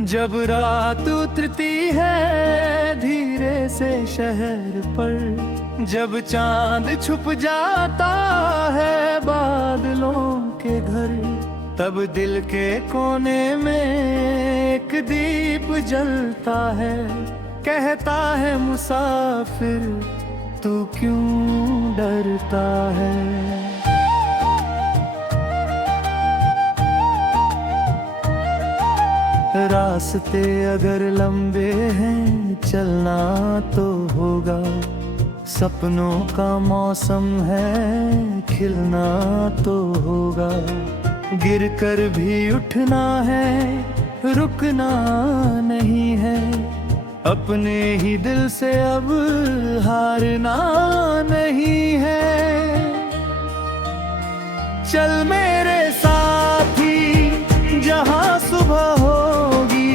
जब रात उतरती है धीरे से शहर पर, जब चांद छुप जाता है बादलों के घर, तब दिल के कोने में एक दीप जलता है। कहता है मुसाफिर तू क्यों डरता है। रास्ते अगर लंबे हैं चलना तो होगा, सपनों का मौसम है खिलना तो होगा। गिर कर भी उठना है रुकना नहीं है, अपने ही दिल से अब हारना नहीं है। चल मेरे साथी जहां सुबह होगी,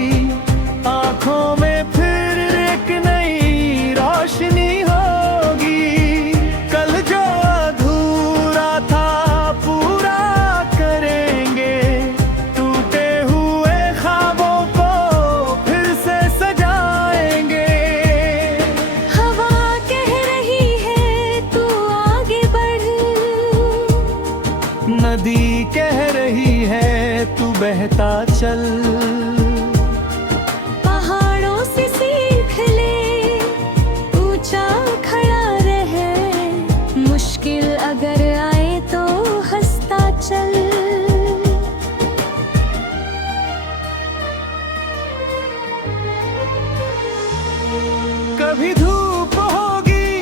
आंखों में फिर एक नई रोशनी होगी। कल जो अधूरा था पूरा करेंगे, टूटे हुए ख्वाबों को फिर से सजाएंगे। हवा कह रही है तू आगे बढ़, नदी कह रही है तू बहता चल। पहाड़ों से सीख ले ऊंचा खड़ा रहे, मुश्किल अगर आए तो हंसता चल। कभी धूप होगी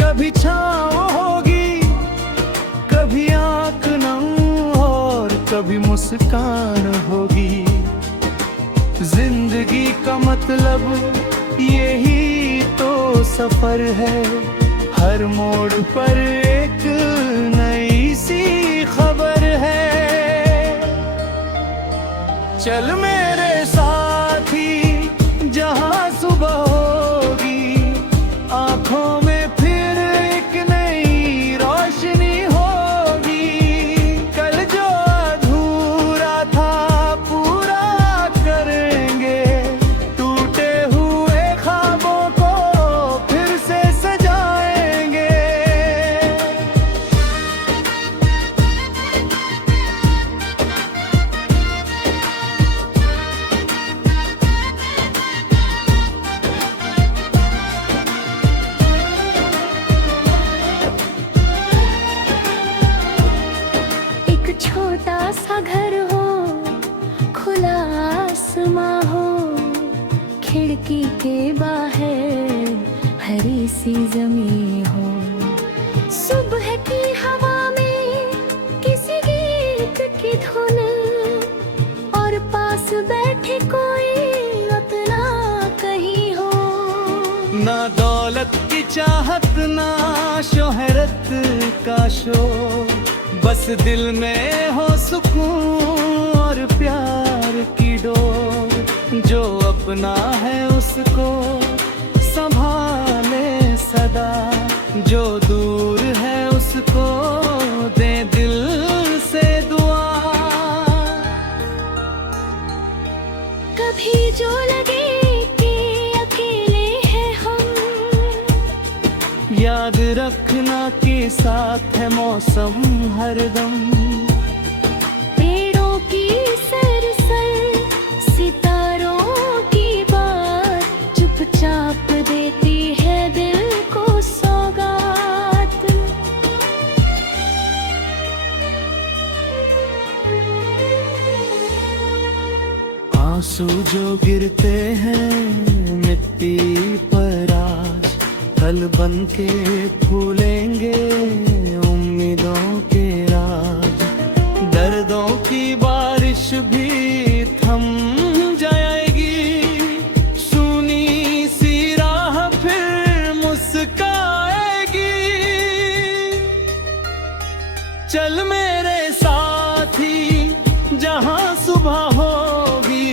कभी छाँव होगी, कभी आँख नम और कभी मुस्कान होगी। जिंदगी का मतलब यही तो सफर है, हर मोड़ पर एक नई सी खबर है। चल मेरे साथी जहां सुबह होगी, आंखों में फिर एक नई रोशनी होगी। कल जो अधूरा था पूरा करेंगे, टूटे हुए ख्वाबों को फिर से सजाएंगे। एक छोटा सा घर हो, खुला आसमां हो, खिड़की के बाहर हरी सी जमीन हो। सुबह की हवा में किसी गीत की धुन, और पास बैठे कोई अपना कहीं हो। ना दौलत की चाहत ना शोहरत का शोर, बस दिल में हो सुकून और प्यार की डोर। जो अपना है उसको संभाले सदा, जो दूर है उसको दे दिल से दुआ। कभी जो लगे कि अकेले हैं हम, याद रखना के साथ है मौसम हरदम। पेड़ों की सरसर सितारों की बात, चुपचाप देती है दिल को सौगात। आंसू जो गिरते हैं मिट्टी पर आज, कल बन के फूलेंगे उम्मीदों के राज। दर्दों की बारिश भी थम जाएगी, सुनी सी राह फिर मुस्काएगी। चल मेरे साथी जहां सुबह होगी,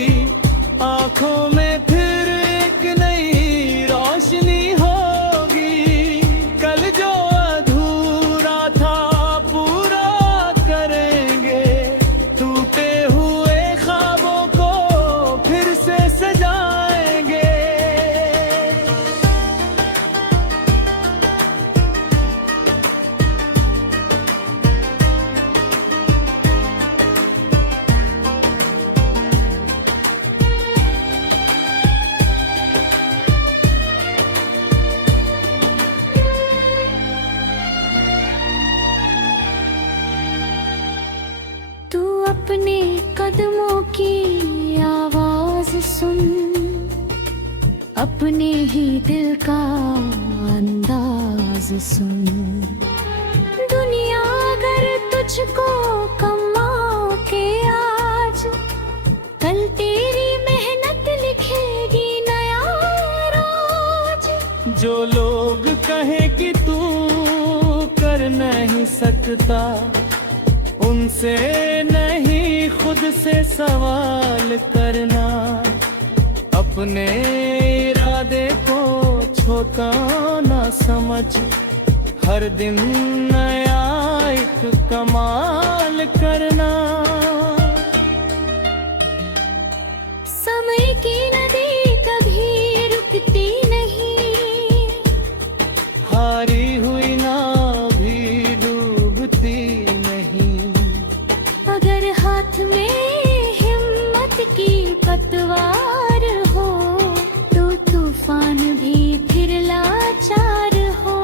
आंखों में फिर एक नई रोशनी होगी। कल जो अधूरा था पूरा करेंगे, टूटे हुए ख्वाबों को फिर कदमों की आवाज सुन, अपने ही दिल का अंदाज सुन। दुनिया अगर तुझको कमा के आज, कल तेरी मेहनत लिखेगी नया राज। जो लोग कहे कि तू कर नहीं सकता, उनसे नहीं खुद से सवाल करना। अपने इरादे को छोटा ना समझ, हर दिन नया एक कमाल करना। समय की नदी कभी रुकती नहीं, हारी हुई ना भी डूबती नहीं। अगर हाथ में हिम्मत की पतवार हो, तो तूफान भी फिर लाचार हो।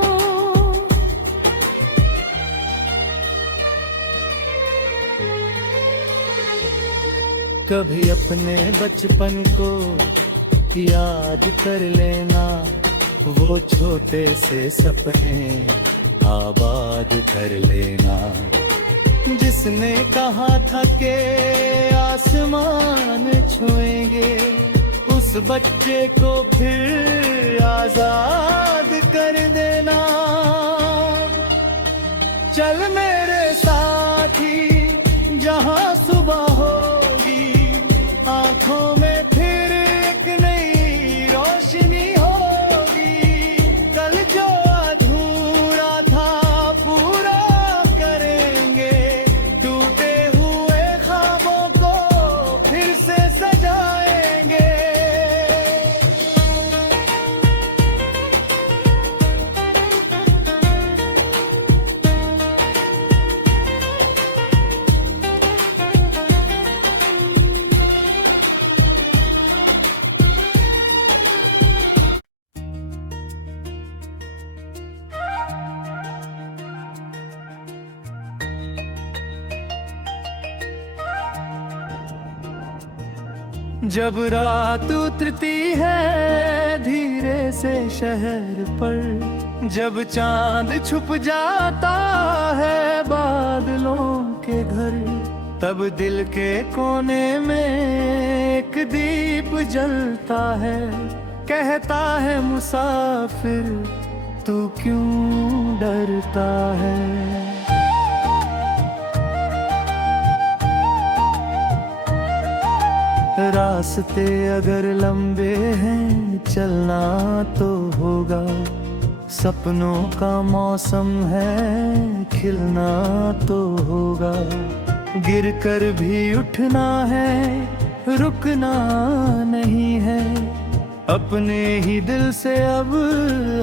कभी अपने बचपन को याद कर लेना, वो छोटे से सपने आबाद कर लेना। जिसने कहा था कि आसमान छुएंगे, उस बच्चे को फिर आजाद कर देना। चल मेरे साथी जहां सुबह होगी, आंखों में फिर एक नई रोशनी होगी। कल जो अधूरा था पूरा करेंगे, टूटे हुए ख्वाबों को फिर से सजाएंगे। जब रात उतरती है धीरे से शहर पर, जब चांद छुप जाता है बादलों के घर, तब दिल के कोने में एक दीप जलता है। कहता है मुसाफिर तू क्यों डरता है। रास्ते अगर लंबे हैं चलना तो होगा, सपनों का मौसम है खिलना तो होगा। गिर कर भी उठना है रुकना नहीं है, अपने ही दिल से अब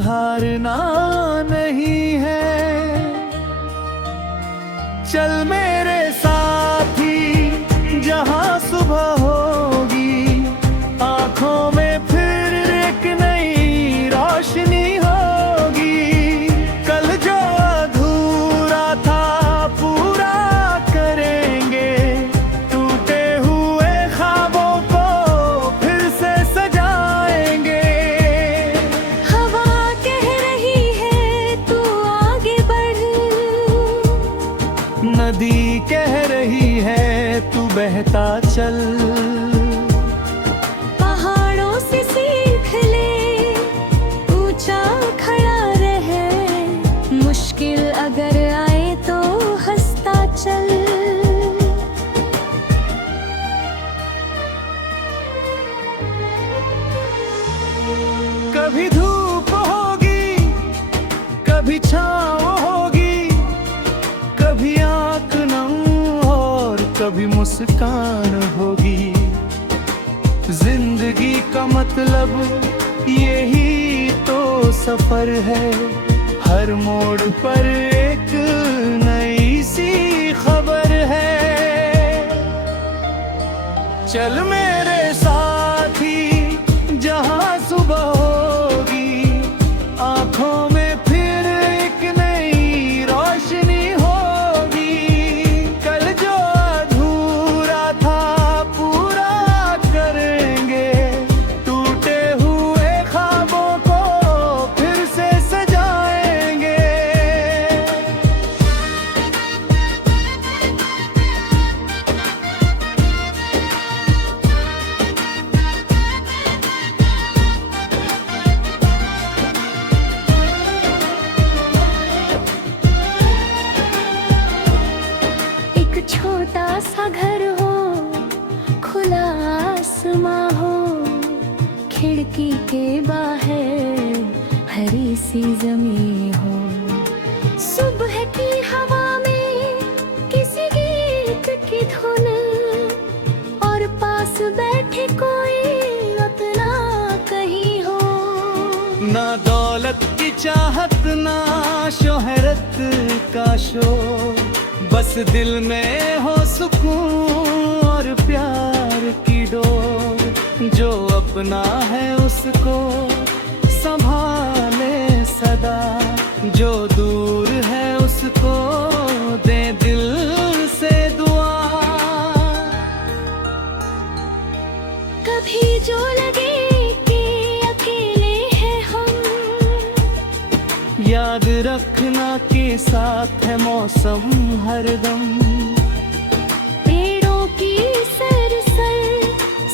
हारना नहीं है। चल मेरे साथी जहां सुबह होगी, आंखों में फिर एक नई रोशनी होगी। कल जो अधूरा था पूरा करेंगे, टूटे हुए ख्वाबों को फिर से सजाएंगे। हवा कह रही है तू आगे बढ़, नदी कह रही है तू बहता चल। पहाड़ों से सीख ले ऊंचा खड़ा रहे, मुश्किल अगर आए तो हंसता चल। कभी धूप होगी कभी छाँव होगी, कभी आँख नम और कभी मुस्कान होगी। जिंदगी का मतलब यही तो सफर है, हर मोड़ पर एक नई सी खबर है। चल मेरे साथी जहां सुबह होगी, आंखों में फिर एक नई रोशनी होगी। कल जो अधूरा था सी जमी हो। सुबह की हवा में किसी गीत की धुन, और पास बैठे कोई अपना कहीं हो। ना दौलत की चाहत ना शोहरत का शोर, बस दिल में हो सुकून और प्यार की डोर। जो अपना है उसको संभाले सदा, जो दूर है उसको दे दिल से दुआ। कभी जो लगे कि अकेले हैं हम, याद रखना कि साथ है मौसम हरदम। पेड़ों की सरसर,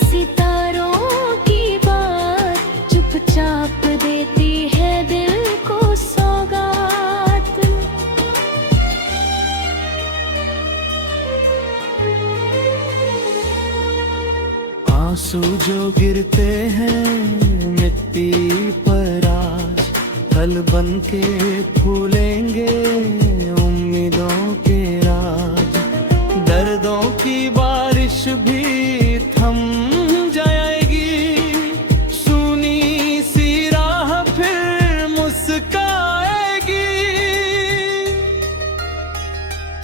सितारों की बात, चुपचाप देती है दिल को सौगात। आंसू जो गिरते हैं मिट्टी पर आज, फल बन के फूलेंगे उम्मीदों के राज। दर्दों की बारिश भी थम जाएगी, सुनी सी राह फिर मुस्काएगी।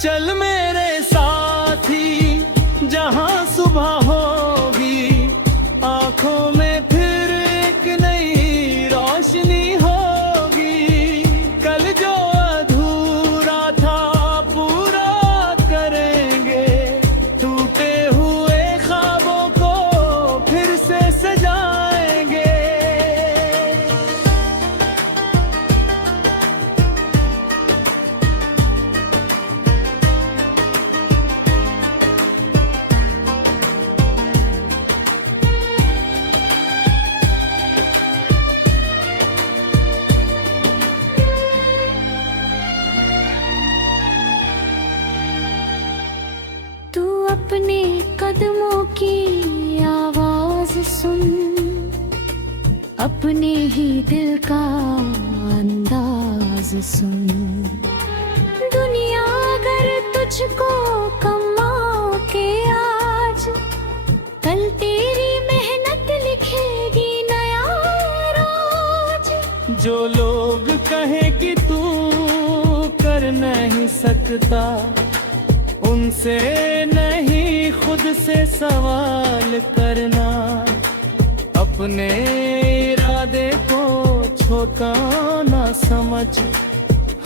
चल मेरे साथी जहां सुबह होगी, आंखों में फिर एक नई रोशनी होगी। कल जो अधूरा था पूरा करेंगे, टूटे हुए ख्वाबों को फिर से सजाएंगे। तू अपने कदमों की आवाज सुन, अपने ही दिल का अंदाज सुन। दुनिया अगर तुझको कमा के आज, कल तेरी मेहनत लिखेगी नया रोज। जो लोग कहे कि तू कर नहीं सकता, उनसे नहीं खुद से सवाल करना। अपने इरादे को छोटा ना समझ,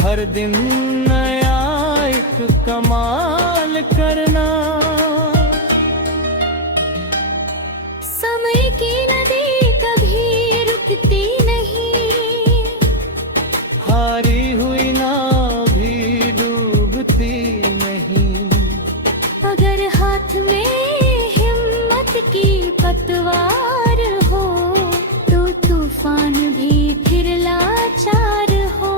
हर दिन नया एक कमाल करना। समय की नदी कभी रुकती नहीं, हारी हुई ना भी डूबती नहीं। अगर हाथ में हिम्मत की पतवार हो, तो तूफान भी फिर लाचार हो।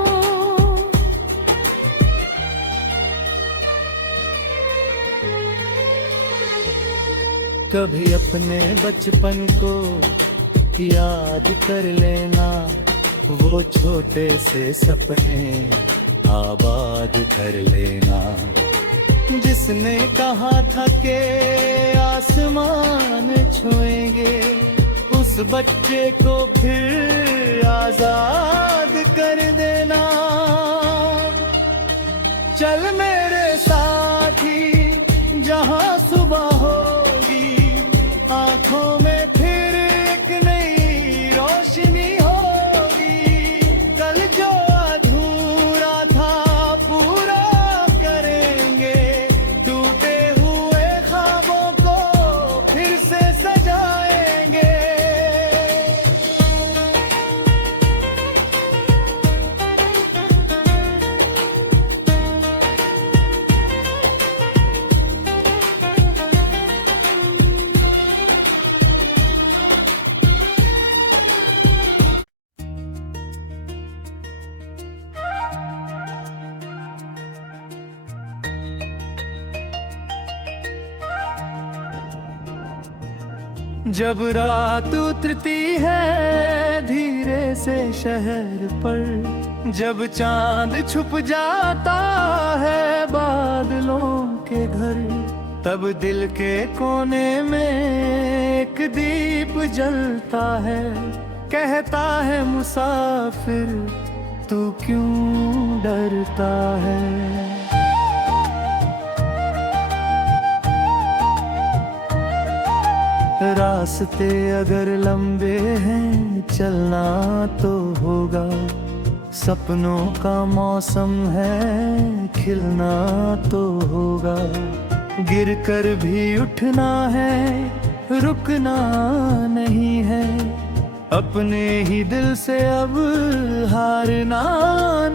कभी अपने बचपन को याद कर लेना, वो छोटे से सपने आबाद कर लेना। जिसने कहा था कि आसमान छुएंगे, उस बच्चे को फिर आजाद कर देना। चल मेरे साथी जहां सुबह होगी, आंखों में फिर एक नई रोशनी होगी। कल जो अधूरा था पूरा करेंगे, टूटे हुए ख्वाबों को फिर से सजाएंगे। जब रात उतरती है धीरे से शहर पर, जब चांद छुप जाता है बादलों के घर, तब दिल के कोने में एक दीप जलता है, कहता है मुसाफिर तू क्यों डरता है। रास्ते अगर लंबे हैं चलना तो होगा, सपनों का मौसम है खिलना तो होगा, गिर कर भी उठना है रुकना नहीं है, अपने ही दिल से अब हारना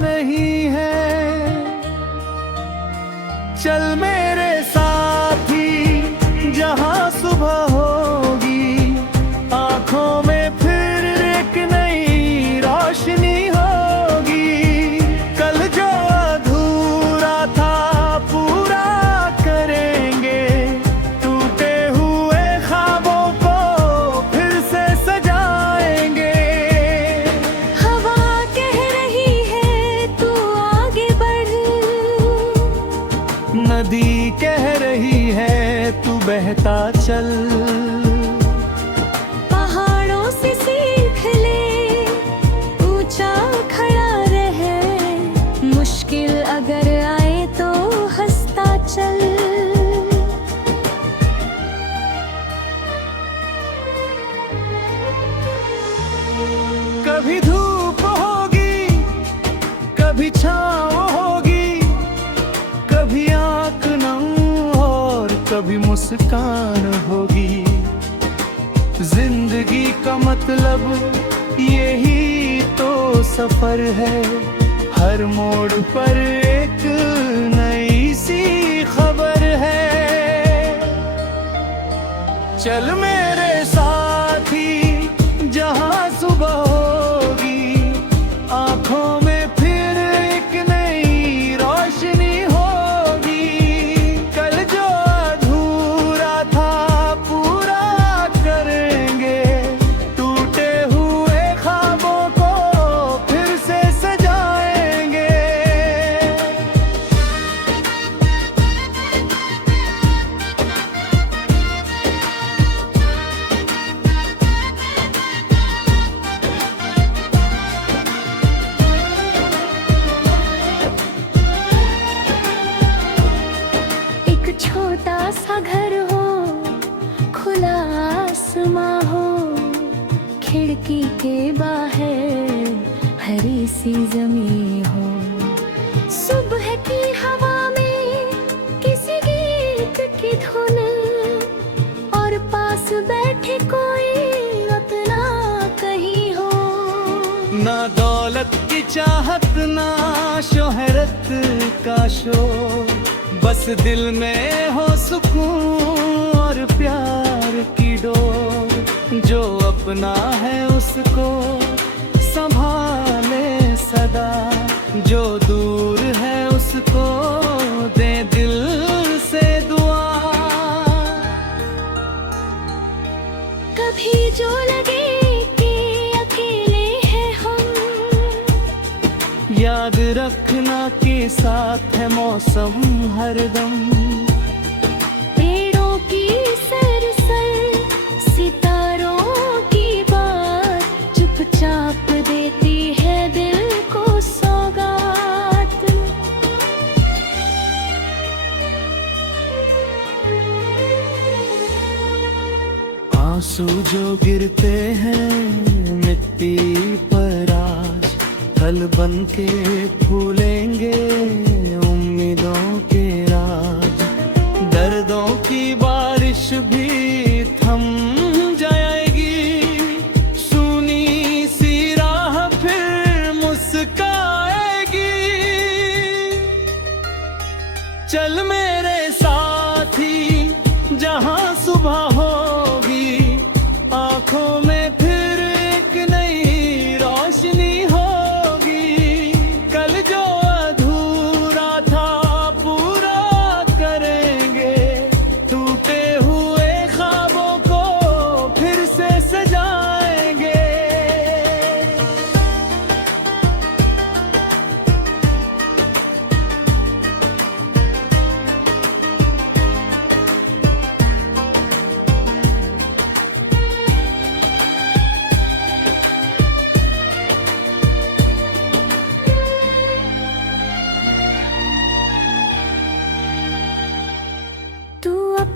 नहीं है। चल मेरे साथी जहां सुबह होगी, आंखों में फिर एक नई रोशनी होगी, कल जो अधूरा था पूरा करेंगे, टूटे हुए ख्वाबों को फिर से सजाएंगे। हवा कह रही है तू आगे बढ़, नदी कह रही है तू बहता चल, पहाड़ों से सीख ले ऊंचा खड़ा रहे, मुश्किल अगर आए तो हंसता चल। कभी धूप होगी कभी छाँव होगी, कभी आँख नम और कभी मुस्कान होगी, जिंदगी का मतलब यही तो सफर है, हर मोड़ पर एक नई सी खबर है। चल मेरे साथी जहां सुबह होगी, आंखों में फिर एक नई रोशनी होगी, कल जो अधूरा था पूरा करेंगे, टूटे हुए ख्वाबों को फिर से सजाएंगे। एक छोटा सा घर हो, खुला आसमां हो, खिड़की के बाहर हरी सी जमीन हो, सुबह की हवा में किसी गीत की धुन, और पास बैठे कोई अपना कहीं हो। ना दौलत की चाहत ना शोहरत का शोर, बस दिल में हो सुकून और प्यार की डोर, जो अपना है उसको संभाले सदा, जो दूर है उसको दे दिल से दुआ। कभी जो लगे कि अकेले हैं हम, याद रखना कि साथ है मौसम हरदम, पेड़ों की सरसर सितारों की बात चुपचाप देती है दिल को सौगात। आंसू जो गिरते हैं मिट्टी पर आज, फल बन के फूलेंगे उम्मीदों के राज, दर्दों की बारिश भी थम जाएगी, सुनी सी राह फिर मुस्काएगी। चल मेरे साथी जहां सुबह होगी, आंखों में फिर एक नई रोशनी होगी, कल जो अधूरा था पूरा करेंगे, टूटे हुए ख्वाबों को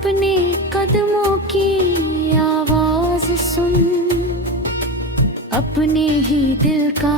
अपने कदमों की आवाज सुन, अपने ही दिल का